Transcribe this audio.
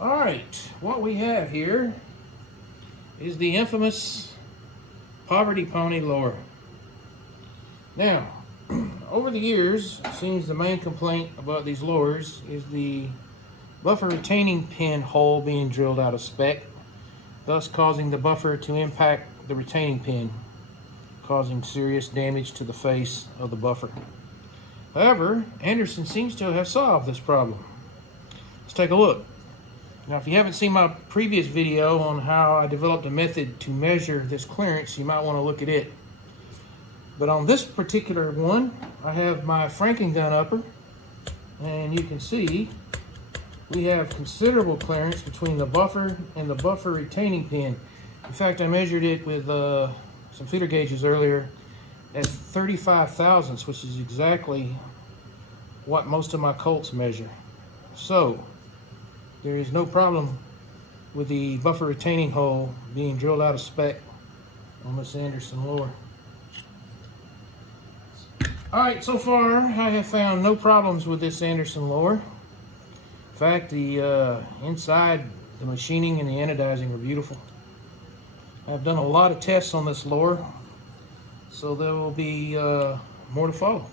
All right, what we have here is the infamous Poverty Pony lower. Now, over the years, it seems the main complaint about these lowers is the buffer retaining pin hole being drilled out of spec, thus causing the buffer to impact the retaining pin, causing serious damage to the face of the buffer. However, Anderson seems to have solved this problem. Let's take a look. Now, if you haven't seen my previous video on how I developed a method to measure this clearance, you might want to look at it. But on this particular one, I have my Franken gun upper, and you can see we have considerable clearance between the buffer and the buffer retaining pin. In fact, I measured it with some feeder gauges earlier at 35 thousandths, which is exactly what most of my Colts measure. So there is no problem with the buffer retaining hole being drilled out of spec on this Anderson lower. Alright, so far I have found no problems with this Anderson lower. In fact, the inside, the machining and the anodizing are beautiful. I've done a lot of tests on this lower, so there will be more to follow.